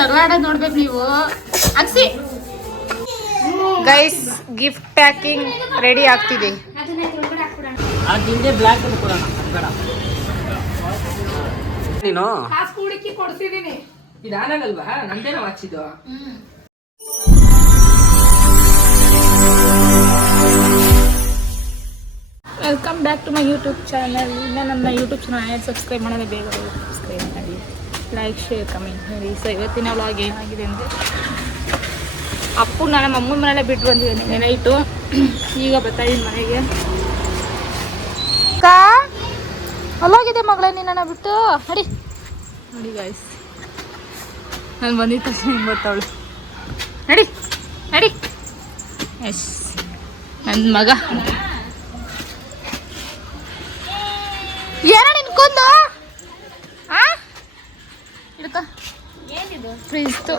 ಜಗಳ ಆಡೋದು ನೋಡ್ಬೇಕು ನೀವು. ಅಕ್ಸಿ ಗೈಸ್ ಗಿಫ್ಟ್ ಪ್ಯಾಕಿಂಗ್ ರೆಡಿ ಆಗ್ತಿದೆ. ನೀನು ಕೊಡ್ತಿದ್ದೀನಿ. ಇದಾನಲ್ವಾ ನಂದೇನ ಹಚ್ಚಿದ್ದು. Welcome back to my YouTube channel. ಇನ್ನು ನನ್ನ ಯೂಟ್ಯೂಬ್ ಚಾನಲ್ ಸಬ್ಸ್ಕ್ರೈಬ್ ಮಾಡೋದು ಬೇಗ ಸಬ್ಸ್ಕ್ರೈಬ್ ಮಾಡಿ, ಲೈಕ್ ಶೇರ್ ಕಮೆಂಟ್ ಮಾಡಿ. ಸೊ ಇವತ್ತಿನ ವ್ಲಾಗ್ ಏನಾಗಿದೆ ಅಂದರೆ, ಅಪ್ಪು ನಮ್ಮ ಅಮ್ಮನ ಮನೆಯಲ್ಲೇ ಬಿಟ್ಟು ಬಂದಿದ್ದೀನಿ ನೈಟು. ಈಗ ಬರ್ತಾಯಿದ್ದೀನಿ ಮನೆಗೆ. ಅಕ್ಕ ಅಲ್ಲೋಗಿದೆ ಮಗಳೇ ನೀನು ಬಿಟ್ಟು ನಡಿ ನೋಡಿ ಗಾಯ್ಸ್. ನಾನು ಬಂದಿದ್ದ ತಕ್ಷಣ ಹಿಂಗೆ ಬರ್ತಾವಳು. ನಡಿ ನಡಿ. ಎಸ್ ನನ್ನ ಮಗ ಏನ ನಿನ್ಕೊಂದು ಹಿಡ್ಕ. ಏನಿದು ಫ್ರಿಜ್ದು.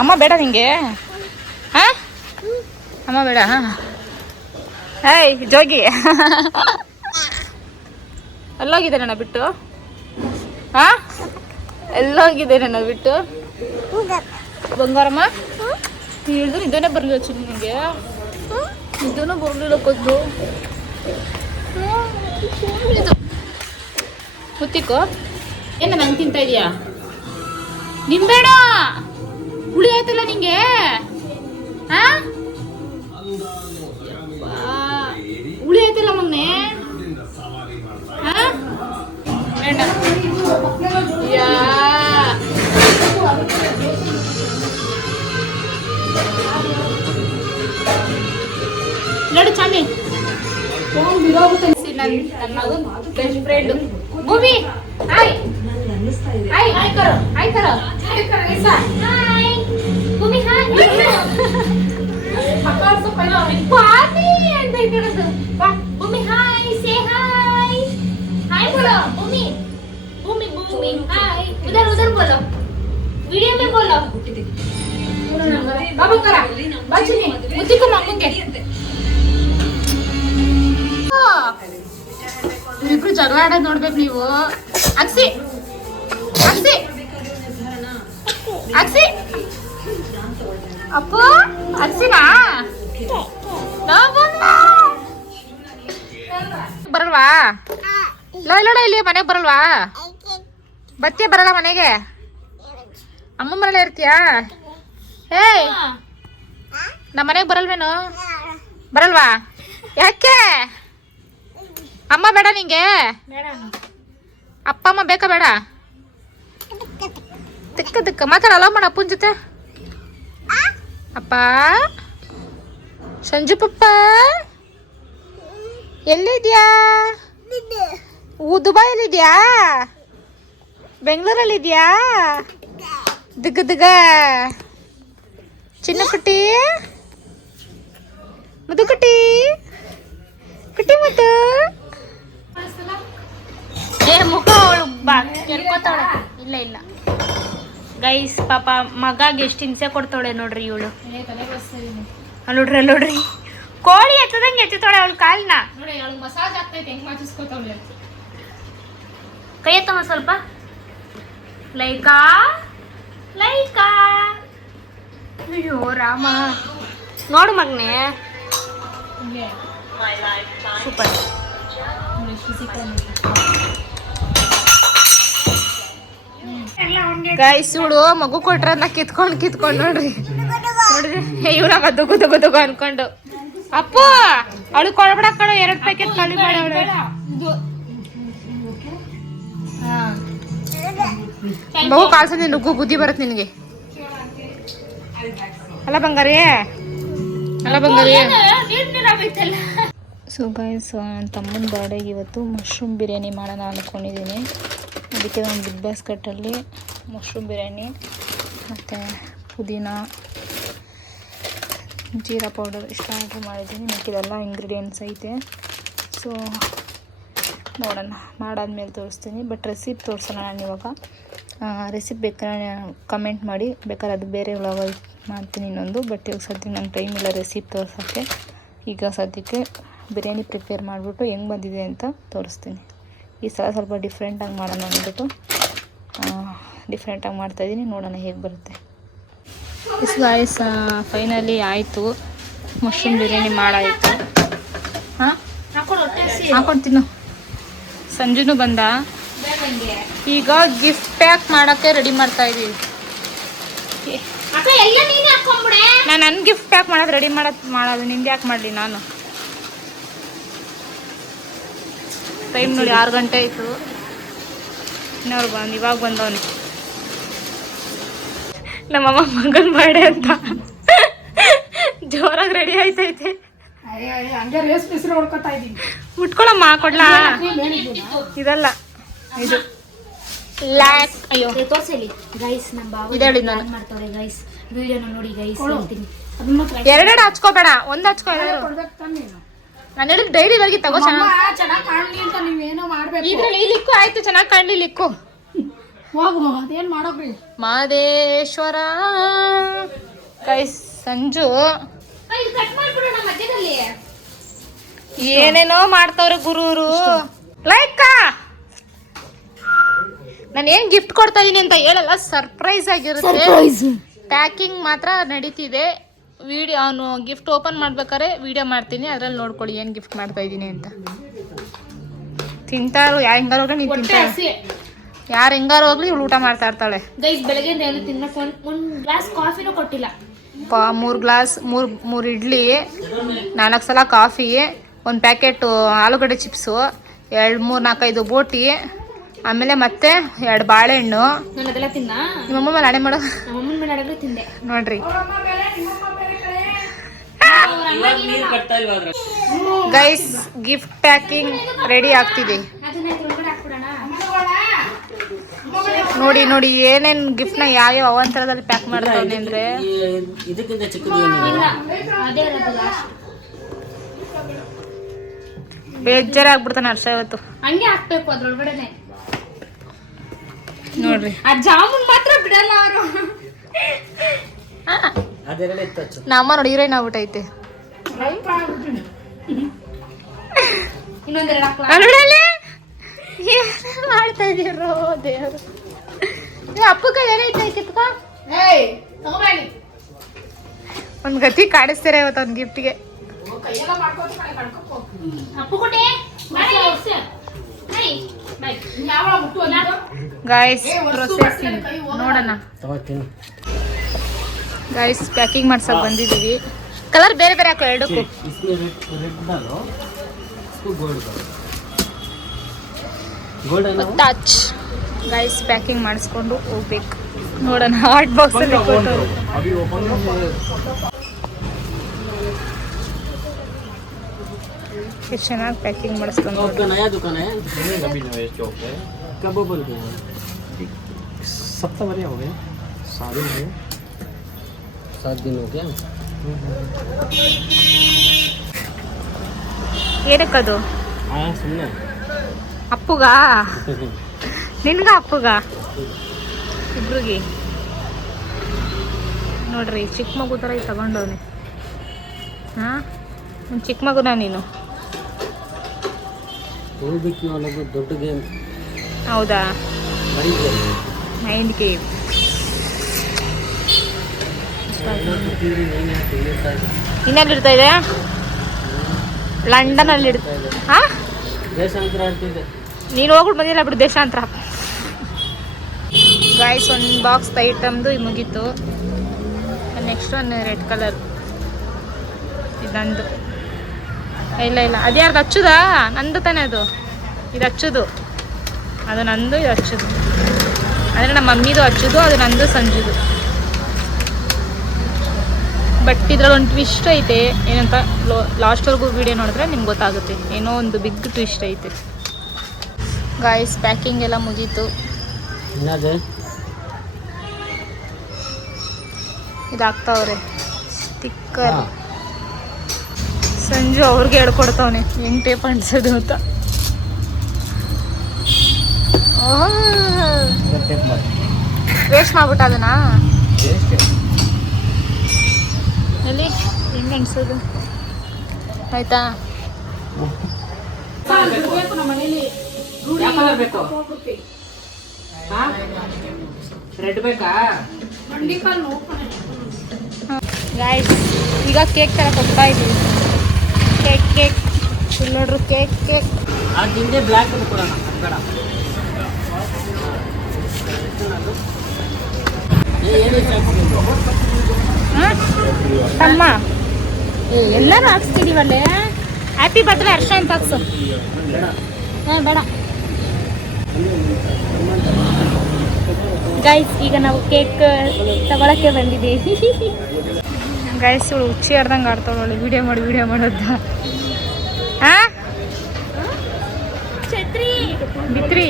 ಅಮ್ಮ ಬೇಡ ನಿಂಗೆ? ಅಮ್ಮ ಬೇಡ. ಏಯ್ ಜೋಗಿ ಎಲ್ಲೋಗಿದೆ ನನ್ನ ಬಿಟ್ಟು? ಎಲ್ಲೋಗಿದೆ ನನ್ನ ಬಿಟ್ಟು? ಬಂಗಾರಮ್ಮ ಹೇಳಿದ್ರು ನಿದ್ದೆನೇ ಬರಲಿಲ್ಲ ಚಿನ್ನ ನನಗೆ. ನಿದ್ದೆನೂ ಬರಲಿಲ್ಲ ಕೊದ್ದು. ಗೊತ್ತಿಕ್ಕೋ ಏನು ನಂಗೆ ತಿಂತ ಇದೀಯಾ? ನಿಂಬೇಡ ಹುಳಿ ಆಯ್ತಲ್ಲ ನಿಂಗೆ. ಹುಳಿ ಆಯ್ತಲ್ಲ ಮಗನೆ. ನೋಡು ಚಾಮಿ ನನ್ನ ಮಗನ್ best friend Bhoomi. Hi hi hi ಕರೋ ಹಾಯ್ ಕರೋ ಹಾಯ್ ಕರೋ ಐಸಾ ಹಾಯ್ ಭೂಮಿ ಹಾಯ್ ಅಪ್ಪಾರ್ಸು ಪೈಲ ಪಾರ್ಟಿ ಅಂತ ಇರೋದು. ಬಾ ಭೂಮಿ ಹಾಯ್ ಸೇ ಹಾಯ್ ಹಾಯ್ बोलो ಭೂಮಿ ಭೂಮಿ ಭೂಮಿ ಹಾಯ್ उधर उधर बोलो वीडियो में बोलो बाबा करा बच्ची मुद्दी को मांगूंगे. ಇಬ್ರು ಜಗಳ ಆಡೋದು ನೋಡ್ಬೇಕು ನೀವು. ಅಕ್ಸಿ ಅಕ್ಸಿ ಅಕ್ಸಿ ಅಪ್ಪು ಅಕ್ಸಿನಾ ಬರಲ್ವಾ? ಲೋಡ ಇಲ್ಲಿ ಮನೆಗೆ ಬರಲ್ವಾ? ಬತ್ತೀಯ ಬರಲ್ಲ ಮನೆಗೆ? ಅಮ್ಮ ಮನೇಲೆ ಇರ್ತೀಯಾ? ಏಯ್ ನಮ್ಮ ಮನೆಗೆ ಬರಲ್ವೇನು? ಬರಲ್ವಾ? ಯಾಕೆ? ಅಮ್ಮ ಬೇಡ ನಿಂಗೆ? ಅಪ್ಪ ಅಮ್ಮ ಬೇಕಾ ಬೇಡ? ತಿಕ್ಕ ತಿಕ್ಕ ಮಾತಾಡಲ್ಲ ಮಾಡ ಅಪ್ಪನ ಜೊತೆ. ಅಪ್ಪ ಸಂಜು ಪಪ್ಪ ಎಲ್ಲಿದ್ಯಾ? ದುಬೈಲಿದ್ಯಾ? ಬೆಂಗಳೂರಲ್ಲಿದ್ಯಾ? ದಿಗ್ಗ ದಿಗ್ಗ ಚಿನ್ನ ಕುಟ್ಟಿ ಮುದು ಕುಟ್ಟಿ ಕುಟ್ಟಿ ಮುದ್ದು. ಮುಖ ಅವಳು ಕೆರ್ಕೋತಾವಳೆ. ಇಲ್ಲ ಇಲ್ಲ ಗೈಸ್ ಪಾಪ ಮಗಾಗಿ ಎಷ್ಟು ಹಿಂಸೆ ಕೊಡ್ತಾವಳೆ ನೋಡ್ರಿ ಇವಳು. ನೋಡ್ರಿ ನೋಡ್ರಿ ಕೋಳಿ ಎತ್ತದಂಗೆ ಎತ್ತಿತಾಳೆ ಅವಳು ಕಾಲ್ನ. ಮಸಾಜ್ ಆಗ್ತೈತೆ ಹೆಂಗ್ ಮಾಡಿಸ್ಕೋತಾವಳೆ. ಕೈ ಎತ್ತಮ್ಮ ಸ್ವಲ್ಪ. ಲೈಕಾ ಲೈಕಾ. ಅಯ್ಯೋ ರಾಮ ನೋಡು ಮಗ್ನೆ ಸೂಪರ್. ಗೈಸ್ ಇವಳು ಮಗು ಕೊಟ್ರನ್ನ ಕಿತ್ಕೊಂಡು ನೋಡ್ರಿ ನೋಡ್ರಿ ಇವ್ರಾಗ ದುಗು ದುಗು ದುಗು ಅನ್ಕೊಂಡು. ಅಪ್ಪು ಅವಳು ಕೊಡ್ಬೇಡ ಕಣೋ 2 ಪ್ಯಾಕೆಟ್ ಖಾಲಿ ಮಾಡಿ ಅವಳು. ಮಗು ಕಾಲ್ಸಂದಿ ನುಗ್ಗು ಬುದ್ಧಿ ಬರುತ್ತೆ ನಿನಗೆ. ಅಲ್ಲ ಬಂಗಾರಿ ಅಲ್ಲ ಬಂಗಾರಿ. ಸೊ ಗೈಸ್ ನನ್ನ ತಮ್ಮನ ಬರ್ಡೇಗೆ ಇವತ್ತು ಮಶ್ರೂಮ್ ಬಿರಿಯಾನಿ ಮಾಡೋಣ ಅಂದ್ಕೊಂಡಿದ್ದೀನಿ. ಅದಕ್ಕೆ ಒಂದು ಬಿಗ್ ಬಾಸ್ಕೆಟಲ್ಲಿ ಮಶ್ರೂಮ್ ಬಿರಿಯಾನಿ ಮತ್ತು ಪುದೀನ ಜೀರಾ ಪೌಡರ್ ಇಷ್ಟ ಆರ್ಡ್ರ್ ಮಾಡಿದ್ದೀನಿ. ಮಿಕ್ಕಿದೆಲ್ಲ ಇಂಗ್ರೀಡಿಯೆಂಟ್ಸ್ ಐತೆ. ಸೊ ನೋಡೋಣ ಮಾಡಾದ್ಮೇಲೆ ತೋರಿಸ್ತೀನಿ. ಬಟ್ ರೆಸಿಪಿ ತೋರಿಸೋಣ ನಾನು ಇವಾಗ. ರೆಸಿಪಿ ಬೇಕಾದ್ರೆ ಕಮೆಂಟ್ ಮಾಡಿ, ಬೇಕಾದ್ರೆ ಅದು ಬೇರೆ ವ್ಲಾಗಲ್ಲಿ ಮಾಡ್ತೀನಿ ಇನ್ನೊಂದು. ಬಟ್ ಇವಾಗ ಸದ್ಯಕ್ಕೆ ನಂಗೆ ಟೈಮ್ ಇಲ್ಲ ರೆಸಿಪಿ ತೋರ್ಸೋಕ್ಕೆ. ಈಗ ಸದ್ಯಕ್ಕೆ ಬಿರಿಯಾನಿ ಪ್ರಿಪೇರ್ ಮಾಡಿಬಿಟ್ಟು ಹೆಂಗೆ ಬಂದಿದೆ ಅಂತ ತೋರಿಸ್ತೀನಿ. ಈ ಸಲ ಸ್ವಲ್ಪ ಡಿಫ್ರೆಂಟಾಗಿ ಮಾಡೋಣ ಅಂದ್ಬಿಟ್ಟು ಡಿಫ್ರೆಂಟಾಗಿ ಮಾಡ್ತಾಯಿದ್ದೀನಿ, ನೋಡೋಣ ಹೇಗೆ ಬರುತ್ತೆ. ಇಸ್ ಗಾಯ್ಸ್, ಫೈನಲಿ ಆಯಿತು, ಮಶ್ರೂಮ್ ಬಿರಿಯಾನಿ ಮಾಡಾಯಿತು. ಹಾಂ ಹಾಕೊಡ್ತೀನಿ. ಸಂಜುನು ಬಂದ. ಈಗ ಗಿಫ್ಟ್ ಪ್ಯಾಕ್ ಮಾಡೋಕ್ಕೆ ರೆಡಿ ಮಾಡ್ತಾ ಇದ್ದೀವಿ. ನಾನು ನನ್ನ ಗಿಫ್ಟ್ ಪ್ಯಾಕ್ ಮಾಡೋದು ರೆಡಿ ಮಾಡೋದು ನಿಂದು ಯಾಕೆ ಮಾಡಲಿ ನಾನು. ಟೈಮ್ ನೋಡಿ 6 ಗಂಟೆ ಆಯಿತು. ಇನ್ನವ್ರು ಇವಾಗ ಬಂದವನು. ನಮ್ಮಮ್ಮ ಮಗನ ಬರ್ಡೇ ಅಂತ ಜೋರಾಗಿ ರೆಡಿ ಆಯ್ತೈತೆ. ಉಟ್ಕೊಳಮ್ಮ, ಕೊಡ್ಲಾ? ಇದಲ್ಲ, ಇದು ಲ್ಯಾಕ್. ಅಯ್ಯೋ ಇದೇಳಿ ನಾನು ಎರಡೆರಡು ಹಚ್ಕೋಬೇಡ, ಒಂದು ಹಚ್ಕೋ. ನಾನು ಹೇಳಿದ್ ಡೈರಿ ವರ್ಗಿ ತಗೋ, ಇದ್ರಲ್ಲಿ ಈ ಲಿಕ್ಕು ಆಯ್ತು, ಚೆನ್ನಾಗಿ ಕಾಣ್ಲಿ ಲಿಕ್ಕು. ಮಾದೇಶ್ವರ ಗೈಸ್, ಸಂಜು ಏನೇನೋ ಮಾಡ್ತವ್ರೆ ಗುರುರು. ಲೈಕ್ ನಾನು ಏನ್ ಗಿಫ್ಟ್ ಕೊಡ್ತಾ ಇದೀನಿ ಅಂತ ಹೇಳಲ್ಲ, ಸರ್ಪ್ರೈಸ್ ಆಗಿರುತ್ತೆ. ಪ್ಯಾಕಿಂಗ್ ಮಾತ್ರ ನಡೀತಿದೆ. ವಿಡಿಯೋ ಅವನು ಗಿಫ್ಟ್ ಓಪನ್ ಮಾಡ್ಬೇಕಾದ್ರೆ ವಿಡಿಯೋ ಮಾಡ್ತೀನಿ, ಅದ್ರಲ್ಲಿ ನೋಡ್ಕೊಳ್ಳಿ ಏನು ಗಿಫ್ಟ್ ಮಾಡ್ತಾ ಇದ್ದೀನಿ ಅಂತ. ತಿಂತಾರು, ಯಾರು ಹೆಂಗಾರು ಹೋಗ್ಲಿ ನೀನು ತಿಂತಾರೆ, ಯಾರು ಹೆಂಗಾರು ಹೋಗ್ಲಿ ಇವಳು ಊಟ ಮಾಡ್ತಾ ಇರ್ತಾಳೆ. ಬೆಳಗ್ಗೆ ಒಂದು ಗ್ಲಾಸ್ ಕಾಫಿನೂ ಕೊಟ್ಟಿಲ್ಲ. 3 ಗ್ಲಾಸ್, 3 ಇಡ್ಲಿ, 4 ಸಲ ಕಾಫಿ, 1 ಪ್ಯಾಕೆಟ್ ಆಲೂಗಡ್ಡೆ ಚಿಪ್ಸು, 2-3-4-5 ಬೋಟಿ, ಆಮೇಲೆ ಮತ್ತೆ 2 ಬಾಳೆಹಣ್ಣು. ನಾನು ಅದೆಲ್ಲ ತಿನ್ನ ನಿಮ್ಮಮ್ಮ ಮೇಲೆ ಅಡೆ ಮಾಡೋ ನಮ್ಮಮ್ಮನ ಮೇಲೆ ಅಡಗಲು ತಿಂದೆ ನೋಡ್ರಿ. ಗೈಸ್, ಗಿಫ್ಟ್ ಪ್ಯಾಕಿಂಗ್ ರೆಡಿ ಆಗ್ತಿದೆ. ನೋಡಿ ನೋಡಿ ಏನೇನು ಗಿಫ್ಟ್ನ ಯಾವ್ಯಾವ ಅವಂತರದಲ್ಲಿ ಪ್ಯಾಕ್ ಮಾಡ್ತಾನೆ ಅಂದ್ರೆ ಬೇಜಾರಾಗ್ಬಿಡ್ತಾನೆ ಹರ್ಷ ಇವತ್ತು. ಹಂಗೆ ಹಾಕ್ಬೇಕು ಅದ್ರೊಳಗಡೆನೆ ನೋಡ್ರಿ. ಆ ಜಾಮೂನ್ ಮಾತ್ರ ಬಿಡಲ್ಲ ಅವರು. ನಮ್ಮ ನೋಡಿ ಹೀರೋಯಿನ್ ಆಗ್ಬಿಟ್ಟೈತೆ. ಇನ್ನೊಂದೆರಡು ಹಾಕ್ಲಾ ಮಾಡ್ತಾ ಇದೀರೋ ದೇವರು. ಅಪ್ಪಕ್ಕ ಏನೈತೆ ಕಿತ್ಕೋ, ಒಂದ್ ಗತಿ ಕಾಡಿಸ್ತಾರೆ ಇವತ್ತು ಅವ್ನ ಗಿಫ್ಟ್ಗೆ. ಗಾಯ್ಸ್ ಪ್ರೊಸೆಸಿಂಗ್ ನೋಡೋಣ. ಗಾಯ್ಸ್ ಪ್ಯಾಕಿಂಗ್ ಮಾಡ್ಸಕ್ ಬಂದಿದೀವಿ. ಕಲರ್ ಬೇರೆ ಬೇರೆ ಹಾಕೋ ಎರಡಕ್ಕೂ. ಟಚ್ ಗೈಸ್, ಪ್ಯಾಕಿಂಗ್ ಮಾಡಿಸ್ಕೊಂಡು ಹೋಗ್ಬೇಕು. ನೋಡೋಣ ಹಾಟ್ ಬಾಕ್ಸ್ ಅಲ್ಲಿ ಎಷ್ಟು ಚೆನ್ನಾಗಿ ಪ್ಯಾಕಿಂಗ್ ಮಾಡಿಸ್ಕೊಂಡು. ಏನಕ್ಕದು? ಅಪ್ಪುಗ ನಿನ್ಗ ಅಪ್ಪುಗ ಇಬ್ರಿಗೆ ನೋಡ್ರಿ. ಚಿಕ್ಕ ಮಗು ಥರ ಈಗ ತಗೊಂಡವನೆ. ಹಾಂ, ಚಿಕ್ಕ ಮಗುನ ನೀನು? ದೊಡ್ಡ ಗೇಮ್. ಹೌದಾ? Mind game. ಇನ್ನೆಲ್ಲಿ ಇಡ್ತಾ ಇದೆ? ಲಂಡನಲ್ಲಿ ಇಡ್ತಾ ಇದೆ. ಹಾಂ, ದೇಶಾಂತರ ಆಗ್ತಿದೆ. ನೀನು ಹೋಗ್ಬಿಟ್ಟು ಬಂದಿಲ್ಲ ಬಿಡು ದೇಶಾಂತರ. ಗಾಯ್ಸ್, ಒಂದು ಬಾಕ್ಸ್ ಐಟಮ್ದು ಮುಗೀತು. ನೆಕ್ಸ್ಟ್ ಒಂದು ರೆಡ್ ಕಲರ್, ಇದು ನಂದು. ಇಲ್ಲ ಇಲ್ಲ, ಅದ್ಯಾರ್ದು ಹಚ್ಚುದಾ? ನಂದು ತಾನೇ ಅದು. ಇದು ಹಚ್ಚುದು, ಅದು ನಂದು. ಇದು ಹಚ್ಚುದು ಅಂದರೆ ನಮ್ಮ ಮಮ್ಮಿದು ಹಚ್ಚುದು, ಅದು ನಂದು ಸಂಜುದು. ಬಟ್ ಇದ್ರಲ್ಲಿ ಒಂದು ಟ್ವಿಸ್ಟ್ ಐತೆ. ಏನಂತ ಲಾಸ್ಟ್ವರೆಗೂ ವಿಡಿಯೋ ನೋಡಿದ್ರೆ ನಿಮ್ಗೆ ಗೊತ್ತಾಗುತ್ತೆ. ಏನೋ ಒಂದು ಬಿಗ್ ಟ್ವಿಸ್ಟ್ ಐತೆ. ಗಾಯ್ಸ್, ಪ್ಯಾಕಿಂಗ್ ಎಲ್ಲ ಮುಗೀತು. ಇದಾಗ್ತಾವ್ರೆ ಸ್ಟಿಕ್ಕರ್. ಸಂಜು ಅವ್ರಿಗೆ ಹೇಳ್ಕೊಡ್ತಾವನೆ ಹೆಂಗ್ ಟೇಪ್ ಅಂಟಿಸೋದು ಅಂತ. ವೇಸ್ಟ್ ಮಾಡ್ಬಿಟ್ಟ ಅದನ್ನ. ಎಲ್ಲಿ ಹೆಂಗೆ ಅಂಟಿಸೋದು? ಆಯ್ತಾ? ರೆಡ್ ಬೇಕಾ? ಗಾಯ್ಸ್ ಈಗ ಕೇಕ್ ತರಕ್ಕೆ ಹೋಗ್ತಾ ಇದ್ದೀವಿ. ಕೇಕ್ ಇಲ್ಲಿ ನೋಡ್ರು ಕೇಕ್. ಅದು ಹಿಂದೆ ಬ್ಲ್ಯಾಕ್ ಕೊಡೋಣ, ಅದು ಬೇಡ. ತಮ್ಮ ಎಲ್ಲರೂ ಹಾಕ್ಸ್ತಿದೀವಲ್ಲೇ. ಹ್ಯಾಪಿ ಬರ್ತ್ಡೇ ಹರ್ಷ ಅಂತ ಹಾಕ್ಸು. ಬೇಡ ಗೈಸ್, ಈಗ ನಾವು ಕೇಕ್ ತಗೊಳಕ್ಕೆ ಬಂದಿದ್ದೀವಿ. ಗೈಸ್ ಇವಳು ಹುಚ್ಚಿ ಆಡ್ದಂಗೆ ಆಡ್ತಾವಳು, ವಿಡಿಯೋ ಮಾಡೋದು. ಹಾಂ ಛತ್ರಿ ಬಿತ್ರಿ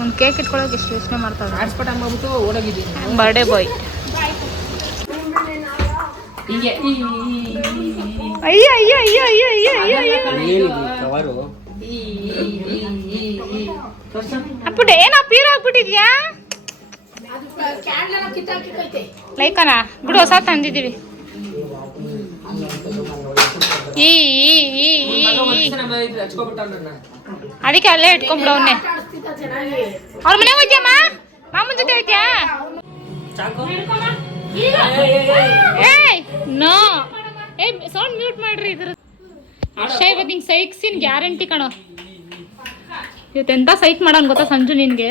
ಒಂದು ಕೇಕ್ ಇಟ್ಕೊಳ್ಳೋಕೆ ಎಷ್ಟು ಯೋಚನೆ ಮಾಡ್ತಾಳೆ. ಹಾಟ್ಸ್ಪಾಟ್ ಹಂಗ್ಬಿಟ್ಟು ಓಡೋಗಿದ್ದೀನಿ. Birthday boy. ಅಯ್ಯೋ ಅಪ್ಪುಟ ಏನಪ್ಪ ಹೀರೋ ಆಗ್ಬಿಟ್ಟಿದ್ಯಾ? ಲೈಕನ ಬಿಡು, ಹೊಸ ತಂದಿದ್ದೀವಿ. ಅದಕ್ಕೆ ಅಲ್ಲೇ ಇಟ್ಕೊಂಡ್ಬಿಡು ಅವನ್ನೇ. ಅವ್ರ ಮನೆ ಹೋಗ್ಯಮ್ಮ, ಮಾಮೂನ್ ಜೊತೆ ಹೋಗ್ಯಾ? ಏಯ್ ನೋ, ಸೌಂಡ್ ಮ್ಯೂಟ್ ಮಾಡ್ರಿ. ಇದ್ರ ಇವತ್ತು ನಿಂಗೆ ಸೈಕ್ಸಿನ ಗ್ಯಾರಂಟಿ ಕಣೋ. ಇವತ್ತು ಎಂತ ಸೈಕ್ ಮಾಡೋನ್ ಗೊತ್ತಾ ಸಂಜು ನಿನ್ಗೆ?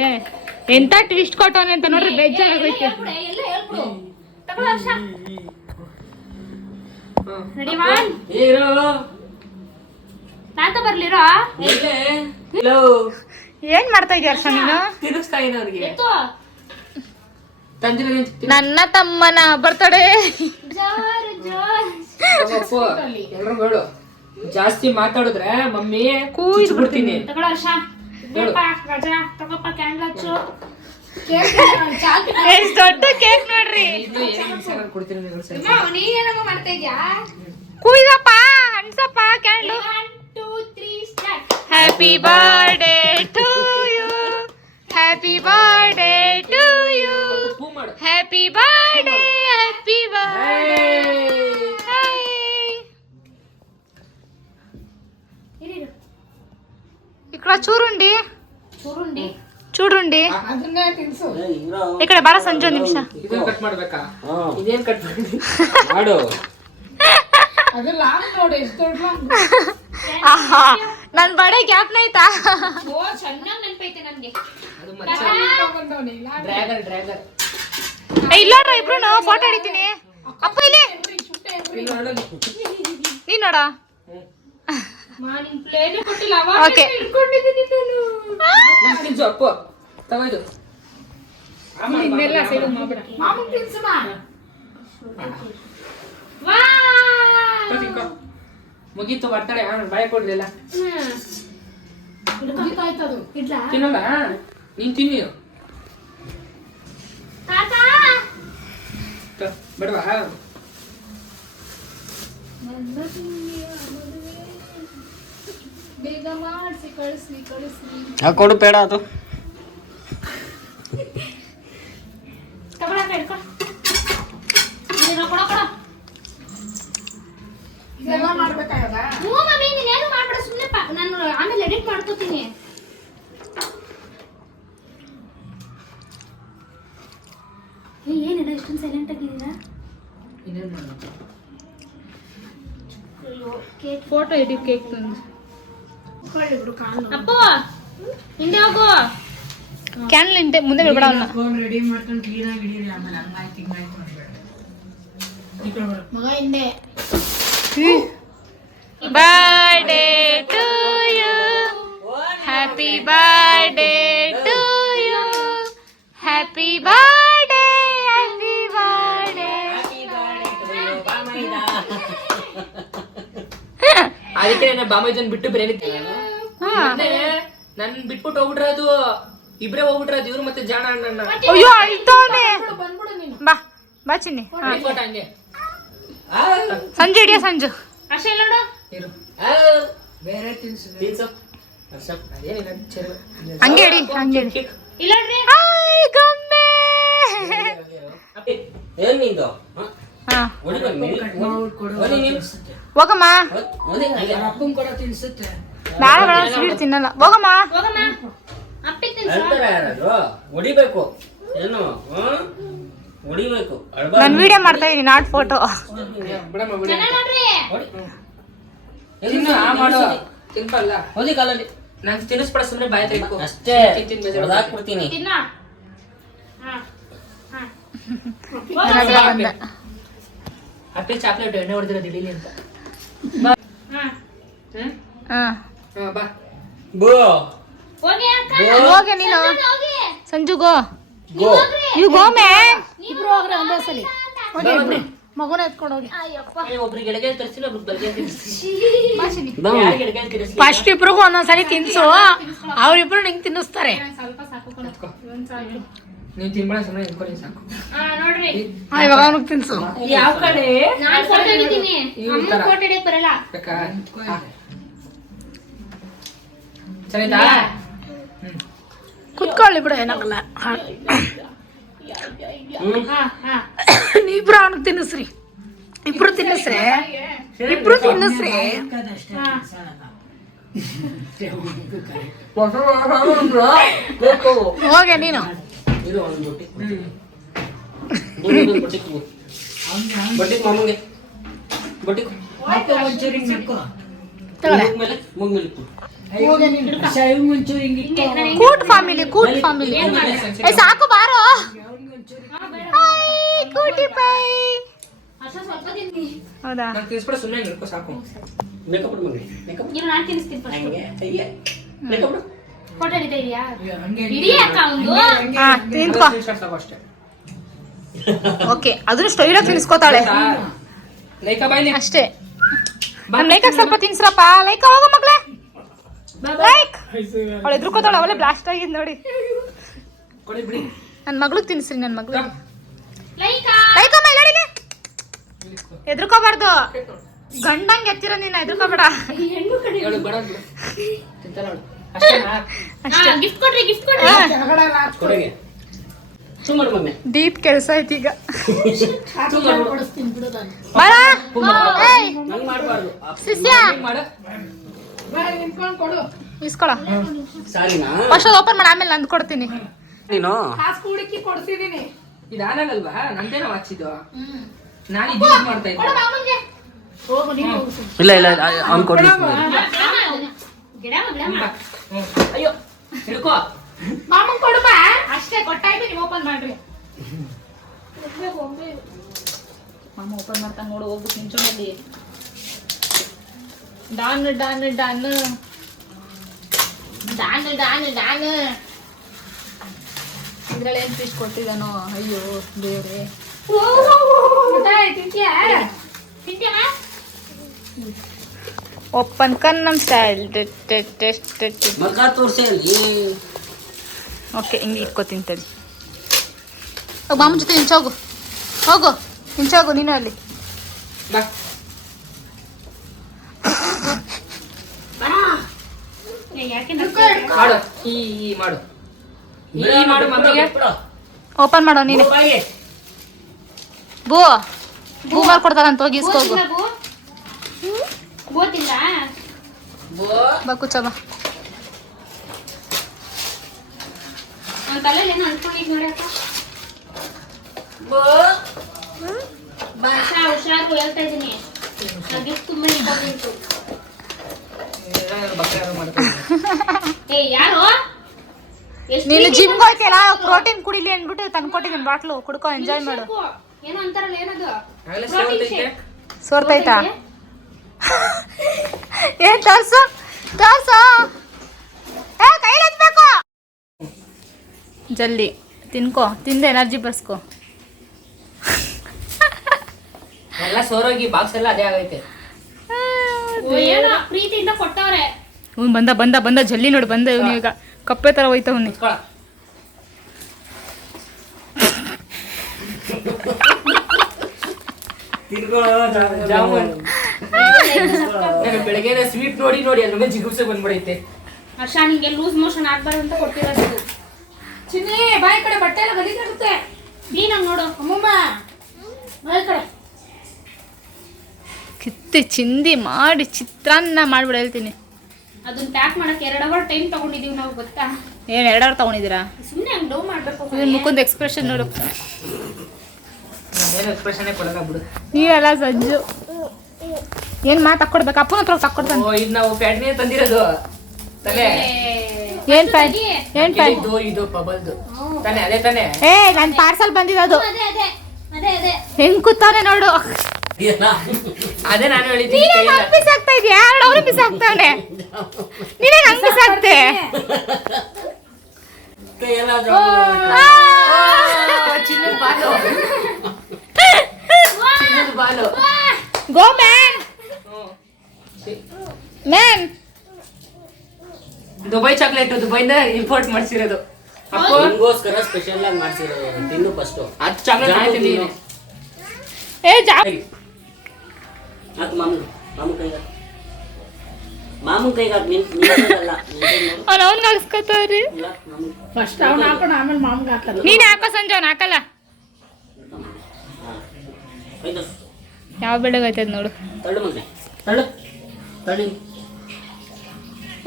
ಎಂತ ಟ್ವಿಸ್ಟ್ ಕೊಟ್ಟವನೆ ಅಂತ ನೋಡ್ರಿ, ಬೇಜಾರಾಗೈತೆ. ಏನ್ ಮಾಡ್ತಾ ಇದೀಯ ಹರ್ಷ ನೀನು? ನನ್ನ ತಮ್ಮನ ಬರ್ತಡೆ. ಜಾಸ್ತಿ ಮಾತಾಡಿದ್ರೆ ಮಮ್ಮಿ ಕೂಯ್ದು ಬಿಡ್ತೀನಿ. ಎಷ್ಟ್ ದೊಡ್ಡ ಕೇಕ್ ನೋಡ್ರಿ. ಕೂಯ್ದಪ್ಪ, ಹಣ್ಸಪ್ಪ candle. Happy birthday to you, happy birthday to you, happy birthday, happy birthday. ఇక్కడ చూరుండి ఇక్కడ ಬಾರ ಸಂಜು ಒಂದು ನಿಮಿಷ. ಕಟ್ ಮಾಡ್ಬೇಕಾ? ಇದೇನ್ ಕಟ್ ಮಾಡು? ನನ್ ಬಡೆ ಗ್ಯಾಪ್ನ ಆಯ್ತಾ? ಇಲ್ಲ ಇಬ್ರು ಫೋಟೋ ಹಿಡಿತೀನಿ. ಅಪ್ಪ ಇಲ್ಲಿ ನೀನ್ ನೋಡ. ಓಕೆ ಮುಗೀತು ಬರ್ತಡೆ. ಬಾಯ್ ಕೊಡ್ಲಿಲ್ಲ ತಿನ್ನಲ್ಲ, ನೀನ್ ತಿನ್ನಿ ಬೇಡವಾ? ಬೇಗ ಮಾಡಿಸಿ ಕಳಿಸಿ ಕೊಡು ಬೇಡ ಅದು ನಾನು ಆಮೇಲೆ ಎಡಿಟ್ ಮಾಡ್ಕೋತೀನಿ. ಏನಿಲ್ಲ ಇಷ್ಟೊಂದು ಸೈಲೆಂಟ್ ಆಗಿದ್ದೀರಾ? ಫೋಟೋ ಎಡಿ ಕೇಕ್ ತಂದು ಅಪ್ಪ ಹಿಂದೆ ಹೋಗು. ಕ್ಯಾನ್ಲ್ ಹಿಂದೆ ಮುಂದೆ ಬಿಡಬೇಡ ಅವನ್ನ. ರೆಡಿ ಮಾಡ್ಕೊಂಡು ಕ್ಲೀನಾಗಿ ಹಿಡೀರಿ, ಆಮೇಲೆ ಹಂಗಾಯ್ತು ಹಿಂಗಾಯ್ತು ಮಾಡಬೇಡ. ಮಗ ಹಿಂದೆ. Birthday to you, happy birthday to you, happy birthday, happy birthday. ಅದಕ್ಕೆ ನನ್ನ ಬಾಮೈದನ್ ಬಿಟ್ಟು ಬೇರೆ ನನ್ ಬಿಟ್ಬಿಟ್ಟು ಹೋಗ್ಬಿಟ್ರೆ ಅದು ಇಬ್ರೇ ಹೋಗ್ಬಿಟ್ರೆ ಅದು ಇವ್ರು ಮತ್ತೆ ಜಾಣ ಅಣ್ಣ. ಅಯ್ಯೋ ಅಳ್ತಾವನೆ. ಬಾ ಬಾ ಚಿನ್ನಿ. ಹಂಗೆ ಸಂಜು ಹಿಡಿಯ ಸಂಜು. ಅಷ್ಟೇ ನೋಡು. ಬೇರೆ ತಿನ್ಸು ಹಂಗೆ ಹಿಡಿ ಹಂಗೆ ಹಿಡಿ. ಇಲ್ಲ ನೋಡ್ರಿ. ಹಾಯ್ ಗೊಂಬೆ. ಏನ್ ನಿಂದು? ಹಾ ಹೋಗಮ್ಮ ಹೋಗಮ್ಮ. ಅಪ್ಪನ್ ಕೂಡ ತಿನ್ಸುತ್ತೆ. ಬೇಡ ಬೇಡ ಸ್ವೀಟ್ ತಿನ್ನಲ್ಲ ಹೋಗಮ್ಮ. ಹೋಗಮ್ಮ ಅಪ್ಪಿಗೆ ತಿನ್ಸು. ಹೇಳ್ತಾರ ಯಾರಾದ್ರು ಹೊಡಿಬೇಕು ಏನು ಹೊಡಿಬೇಕು ನಾನು ವಿಡಿಯೋ ಮಾಡ್ತಾ ಇದೀನಿ ನಾಟ್ ಫೋಟೋ. ಬಿಡಮ್ಮ ಬಿಡಿ ಚೆನ್ನಾಗ್ ನೋಡ್ರಿ. ಹೊಡಿ ತಿನ್ನು ಆ ಮಾಡು ತಿನ್ಪಲ್ಲ ಹೋದಿ ಕಾಲಲ್ಲಿ ನಾನು ತಿನ್ನಿಸ್ಬೇಡ ಸುಮ್ಮನೆ ಬಾಯಿ ತೆಗೆದು ಅಷ್ಟೇ ಹೊಡೆದಾಕ್ಬಿಡ್ತೀನಿ ತಿನ್ನ. ಹಾ ಹಾ ಬಂದ ಅಪ್ಪಿ ಚಾಕ್ಲೇಟ್ ಎಣ್ಣೆ ಹೊಡೆದಿರೋದು ಇಡೀಲಿ ಅಂತ ಹಾ ಹಾ ಬಾ ಬೋ ಹೋಗಿ ಅಕ್ಕ. ಹೋಗೆ ನೀನು ಹೋಗಿ. ಸಂಜು ಗೋ ಗೋ ಯು ಗೋ ಮ್ಯಾನ್. ಇಬ್ರು ಹೋಗ್ರಿ ಒಂದೇ ಸಲ. ಹೋಗಿ ಮಗುನ ಎತ್ಕೊಂಡು ಹೋಗಿ. ಅಯ್ಯಪ್ಪ. ಒಬ್ರಿಗೆ ಎಡಗೈ ತರಿಸಿಲ್ಲ ಒಬ್ರಿಗೆ ಬಲಗೈ ತರಿಸಿ ಯಾರಿಗೆ ಎಡಗೈ ತರಿಸಿ ಫಸ್ಟ್ ಇಬ್ರಿಗೂ ಒಂದೊಂದ್ಸರಿ ತಿನ್ಸು, ಅವ್ರಿಬ್ರು ನಿಂಗೆ ತಿನ್ನಿಸ್ತಾರೆ. ನೀವು ತಿನ್ಬೇಡ ಸುಮ್ಮನೆ ಇಟ್ಕೊಳ್ಳಿ ಸಾಕು ಹಾ ನೋಡ್ರಿ ಇವಾಗ ಅವ್ನಿಗೆ ತಿನ್ಸು. ಯಾವ ಕಡೆ ನಾನ್ ಫೋಟೋ ಹಿಡಿತೀನಿ. ಅಮ್ಮ ಫೋಟೋ ಹಿಡಿಯಕ್ ಬರಲ್ಲ. ಬೇಕಾ ಸರಿತಾ ಕುತ್ಕೊಳ್ಳಿ ಬಿಡು, ಏನಾಗಲ್ಲ. ಹಾ ಹಾ ಇಬ್ರು ಅವ್ನಿಗೆ ತಿನ್ನಿಸ್ರಿ, ಇಬ್ರು ತಿನ್ನಿಸ್ರಿ, ಇಬ್ರು ತಿನ್ನಿಸ್ರಿ. ಹೋಗೆ ನೀನು. ಇದು ಒಂದು ಬೊಟ್ಟಿ ಮಾಮಂಗೆ ಬೊಟ್ಟಿ ಮೇಲೆ ಮೂಗ್ ಮೇಲೆ ಕೂಟ್ ಫ್ಯಾಮಿಲಿ ಕೂಟ್ ಫ್ಯಾಮಿಲಿ. ಏ ಸಾಕು ಬಾರೋ. ಹಾಯ್ ಕೂಟಿ ಪೈ. ಅಷ್ಟ ಸ್ವಲ್ಪ ತಿನ್ನಿ. ಹೌದಾ ನಾನು ತಿನ್ಸ್ಬಿಡ ಸುಮ್ಮನೆ ಹಿಡ್ಕೊ ಸಾಕು ಮೇಕಪ್ ಮಗನೇ ಮೇಕಪ್ ಇರು ನಾನ್ ತಿನ್ನಿಸ್ತೀನಿ ಫಸ್ಟ್. ಹಂಗೆ ಅಯ್ಯ ಮೇಕಪ್ ಫೋಟೋ ಹಿಡಿತಾ ಇದೀಯಾ? ಹಿಡಿ ಅಕ್ಕ ಒಂದು. ಹಾ ತಿನ್ಕೋ. ಸಾಕು ಅಷ್ಟೇ ಓಕೆ ಅದನ್ನು ಸ್ಟೈಲಾಗಿ ತಿನ್ಸ್ಕೋತಾಳೆ ಲೈಕಾ ಬಾಯ್ಲಿ ಅಷ್ಟೇ. ನಮ್ ಲೈಕಾಗ್ ಸ್ವಲ್ಪ ತಿನ್ಸ್ರಪ್ಪ. ಲೈಕ್ ಹೋಗೋ ಮಗ್ಳೆ ಲೈಕ್. ಅವಳು ಎದ್ರುಕೋತಾಳೆ, ಅವಳೆ ಬ್ಲಾಸ್ಟ್ ಆಗಿದ್ ನೋಡಿ. ಕೊಡಿ ಬಿಡಿ ನನ್ನ ಮಗ್ಳಿಗೆ ತಿನ್ಸ್ರಿ, ನನ್ನ ಮಗ್ಳಿಗೆ. ಲೈಕಾ ಲೈಕಮ್ಮ ಇಲ್ಲ ನೋಡಿ, ಎದ್ರುಕೋಬಾರ್ದು. ಗಂಡಂಗೆ ಎತ್ತಿರೋ ನೀನು, ಎದ್ರುಕೋಬೇಡ. ಹೆಣ್ಣು ಕಡೆ. ಹೇಳು ಬೇಡ ಬಿಡು ತಿಂತಾರ ಅವಳು ಅಷ್ಟೇನಾ ಹಾ ಗಿಫ್ಟ್ ಕೊಡ್ರಿ ಗಿಫ್ಟ್ ಕೊಡ್ರಿ. ಕೊಡಗೆ ಚೂ ಮಾಡು ಮಗನೇ ಡೀಪ್ ಕೆಲಸ ಐತಿ ಈಗ. ಚೂ ಮಾಡು ಬಾರ ಏಯ್ ನಂಗೆ ಮಾಡಬಾರ್ದು ಶಿಷ್ಯ ಮಾಡು ಇಸ್ಕೊಳ. ಸಾರಿನಾ ಫಸ್ಟ್ ಓಪನ್ ಮಾಡಿ ಆಮೇಲೆ ನಂದು ಕೊಡ್ತೀನಿ. ನೀನು ಕೊಡ್ಸಿದೀನಿ. ಇದು ಆನಲ್ವಾ ನಂದೇನೋ ಹಚ್ಚಿದ್ದು ನಾನು ಇದು ಯೂಸ್ ಮಾಡ್ತಾ ಇದ್ದೆ ಮಾಮಂಗೆ ಹೋಗು ನೀನು. ಇಲ್ಲ ಇಲ್ಲ ಅವ್ನು ಕೊಡ್ಲಿ ಗಿಡ ಮಗ್ಳ. ಅಯ್ಯೋ ಹಿಡ್ಕೋ ಮಾಮನ್ ಕೊಡುವ. ಅಷ್ಟೇ ಕೊಟ್ಟಾಯ್ತು, ನೀವು ಓಪನ್ ಮಾಡ್ರಿ. ಮಾಮ ಓಪನ್ ಮಾಡ್ತಾ ನೋಡು, ಹೋಗ್ಬಿಟ್ಟು ನಿಂಚೋನಲ್ಲಿ. ಡಾನ್ ಡಾನ್ ಡಾನ್ ಡಾನ್ ಡಾನ್ ಡಾನ್. ಇದ್ರಲ್ಲಿ ಏನ್ ಫಿಶ್ ಕೊಟ್ಟಿದ್ದಾನೋ, ಅಯ್ಯೋ ದೇವ್ರೆ. ತಿಂತ್ಯಾ? ಓಪನ್ ಕನ್ನಂ ಸ್ಟೈಲ್. ಮಗ ತೋರ್ಸೇ ಅಲ್ಲಿ ಓಕೆ ಹಿಂಗೆ ಇಟ್ಕೋತೀನಿ ತಡಿ. ಮಾಮನ ಜೊತೆ ನಿಂಚೋಗು, ಹೋಗು ನಿಂಚೋಗು ನೀನು ಅಲ್ಲಿ. ಬಾ ಯಾಕೆ ಮಾಡು ಈ ಮಾಡು ಈ ಮಾಡು ಮಮ್ಮಿಗೆ ಓಪನ್ ಮಾಡೋ ನೀನೆ. ಬೂ ಬೂ ಮಾಡ್ಕೊಡ್ತಾರಂತ, ಹೋಗಿ ಇಸ್ಕೋಗು. ಗೋತಿಲ್ಲ. ಬಾ ಕುಚ್ಚ ಬಾ. ನನ್ನ ತಲೆಯಲ್ಲಿ ಏನೋ ಅನ್ಕೊಂಡಿದ್ ನೋಡಕ್ಕ. ಹುಷಾರು ಹೇಳ್ತಾ ಇದೀನಿ. ಗಿಫ್ಟ್ ತುಂಬಾ ಇಂಪಾರ್ಟೆಂಟ್. ಏ ಯಾರು ನೀನು ಜಿಮ್ಗೆ ಹೋಯ್ತಿಯಲ್ಲ, ಪ್ರೋಟೀನ್ ಕುಡಿಲಿ ಅಂದ್ಬಿಟ್ಟು ತಂದ್ಕೊಟ್ಟಿದ್ದೀನಿ ಬಾಟ್ಲು, ಕುಡ್ಕೊ ಎಂಜಾಯ್ ಮಾಡು. ಏನೋ ಅಂತಾರಲ್ಲ ಏನದು ಸೋರ್ತೈತಾ? ಏನ್ ತೋರ್ಸು ತೋರ್ಸು. ಏ ಕೈಲಿ ಹಚ್ಬೇಕು. ಜಲ್ದಿ ತಿನ್ಕೋ, ತಿಂದು ಎನರ್ಜಿ ಬರ್ಸ್ಕೋ. ಎಲ್ಲ ಸೋರೋಗಿ ಬಾಕ್ಸ್ ಎಲ್ಲ ಅದೇ ಆಗೈತೆ. ಏನೋ ಪ್ರೀತಿಯಿಂದ ಕೊಟ್ಟವ್ರೆ. ಇವ್ನು ಬಂದ ಬಂದ ಬಂದ ಜಲ್ಲಿ ನೋಡಿ ಬಂದ. ಇವನು ಈಗ ಕಪ್ಪೆ ತರ ಹೋಯ್ತವ್ನಿ. ಜಾಮೂನ್ ಬೆಳಗ್ಗೆ ಸ್ವೀಟ್ ನೋಡಿ ನೋಡಿ ಅಲ್ಲೊಮ್ಮೆ ಜಿಗುಪ್ಸೆ ಬಂದ್ಬಿಡೈತೆ. ಹರ್ಷ ನಿಂಗೆ ಲೂಸ್ ಮೋಷನ್ ಆಗ್ಬಾರ್ದು ಅಂತ ಕೊಟ್ಟಿರೋದು. ಚಿನ್ನಿ ಬಾಯಿ ಕಡೆ ಬಟ್ಟೆ ಎಲ್ಲ ಗಲೀಜಾಗುತ್ತೆ. ನೀನಂಗ್ ನೋಡು ಅಮ್ಮಮ್ಮ ಬಾಯಿ ಕಡೆ. ಕಿತ್ತಿ ಚಿಂದಿ ಮಾಡಿ ಚಿತ್ರಾನ್ನ ಮಾಡ್ಬಿಡ ಹೇಳ್ತೀನಿ. ಅದನ್ನ ಪ್ಯಾಕ್ ಮಾಡಕ್ಕೆ 2 ಅವರ್ ಟೈಮ್ ತಗೊಂಡಿದೀವಿ ನಾವು ಗೊತ್ತಾ. ಏನು 2 ಅವರ್ ತೊಗೊಂಡಿದ್ದೀರಾ? ಸುಮ್ಮನೆ ಹಂಗೆ ಡೋ ಮಾಡಬೇಕು. ಇವ್ನ ಮುಖದ ಎಕ್ಸ್ಪ್ರೆಷನ್ ನೋಡು. ಏನು ಎಕ್ಸ್ಪ್ರೆಷನ್ ಕೊಡಲ್ಲ ಬಿಡು. ನೀವೆಲ್ಲ ಸಂಜು ಏನು ಮಾತು ತಕ್ಕೊಡ್ಬೇಕು? ಅಪ್ಪನ ಹತ್ರ ತಕ್ಕೊಡ್ತಾನೆ. ಓ ಇದು ನಾವು ಫ್ಯಾಕ್ಟ್ರಿ ತಂದಿರೋದು ತಾನೇ. ಏನು ಪ್ಯಾನ್ ಏನು ಪ್ಯಾನ್ ಇದು ಬಬಲ್ದು ತಾನೇ, ಅದೇ ತಾನೇ. ಏ ನನ್ನ ಪಾರ್ಸಲ್ ಬಂದಿರೋದು. ಅದೇ ಅದೇ ಅದೇ ಅದೇ ಹೆಂಗ್ ಕೂತಾನೆ ನೋಡು. ಅದೇ ನಾನು ಹೇಳಿದ್ದೀನಿ. ನೀನೇ ನಂಗೆ ಬಿಸಾಕ್ತಾ ಇದೀಯ, 2 ಅವರ್ ಬಿಸಾಕ್ತಾವನೆ. ನೀನೇ ನಂಗೆ ಬಿಸಾಕ್ತೆ. ಚಿನ್ನದ ಬಾಲು, ಚಿನ್ನದ ball. Go man man. Dubai chocolate, ದುಬೈಯಿಂದ ಇಂಪೋರ್ಟ್ ಮಾಡಿಸಿರೋದು. ಅಪ್ಪು ನಿಮಗೋಸ್ಕರ ಸ್ಪೆಷಲ್ ಆಗಿ ಮಾಡ್ಸಿರೋದು. ತಿನ್ನು ಫಸ್ಟ್. ಅದು ಚಾಕ್ಲೇಟ್ ಹಾಕಿದ್ದೀನಿ. ಏ ಜಾ ಹಾಕು ಮಾಮೂನ್ ಕೈಗೆ ಹಾಕು. ನಿನ್ನಲ್ಲ ಅವ್ನು ಹಾಕ್ಸ್ಕೊತಾವ್ರಿ. ಫಸ್ಟ್ ಅವ್ನು ಹಾಕೊಂಡು ಆಮೇಲೆ ಮಾಮ್ಗೆ ಹಾಕೋದು. ನೀನೇ ಹಾಕೋ ಸಂಜೆ, ಅವ್ನು ಹಾಕಲ್ಲ. ಯಾವ ಬೆಳಗೈತದ ನೋಡು. ತಳ್ಳು ಮಗನೆ, ತಳ್ಳು ತಳ್ಳಿ.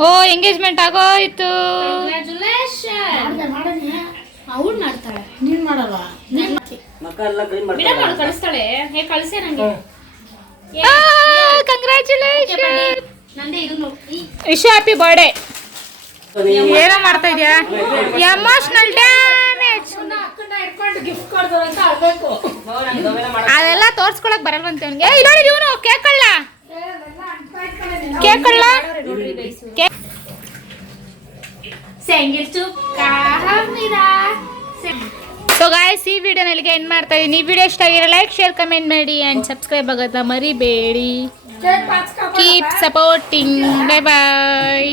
ಓ ಎಂಗೇಜ್ಮೆಂಟ್ ಆಗೋಯ್ತು. ಕಂಗ್ರ್ಯಾಚುಲೇಷನ್. ಮಾಡನೆ ಅವಳು ಮಾಡ್ತಾಳೆ. ನೀನ್ ಮಾಡಲ್ವಾ? ಮಕ್ಕ ಎಲ್ಲ ಕ್ಲೀನ್ ಬಿಡ ಮಾಡ್ತಾರೆ. ಮಾಡು ಕಳಿಸ್ತಾಳೆ. ಹೇ ಕಳಿಸೇ ನಂಗೆ. ಕಂಗ್ರ್ಯಾಚುಲೇಷನ್. ನಂದೇ ಇದು ನೋಡಿ. Wish happy birthday. ಏನೋ ಮಾಡ್ತಾ ಇದೀಯಾ? Emotional damage. ಅಕ್ಕನ ಇಟ್ಕೊಂಡು ಗಿಫ್ಟ್ ಕೊಡ್ತಾರೆ ಅಂತ ಅಳ್ಬೇಕು. ಅದೆಲ್ಲ ತೋರ್ಸ್ಕೊಳಕ್ ಬರಲ್ವಂತೆ ಅವ್ನಿಗೆ. ಏ ನೋಡಿ ಇವನು ಕೇಕ್ ಕಳ್ಳ, ಕೇಕ್ ಕಳ್ಳ. ಸೆಂಗಿಲ್ ಚುಕ್ಕ ಹಮ್ಮಿದ. ಸೊ ಗಾಯ್ಸ್, ಈ ವಿಡಿಯೋನ ಇಲ್ಲಿಗೆ ಎಂಡ್ ಮಾಡ್ತಾ ಇದೀನಿ. ಈ ವಿಡಿಯೋ ಇಷ್ಟ ಆಗಿರೋ ಲೈಕ್, ಶೇರ್, ಕಮೆಂಟ್ ಮಾಡಿ ಆ್ಯಂಡ್ ಸಬ್ಸ್ಕ್ರೈಬ್ ಆಗೋದನ್ನ ಮರಿಬೇಡಿ. Keep supporting. ಬೈ ಬಾಯ್.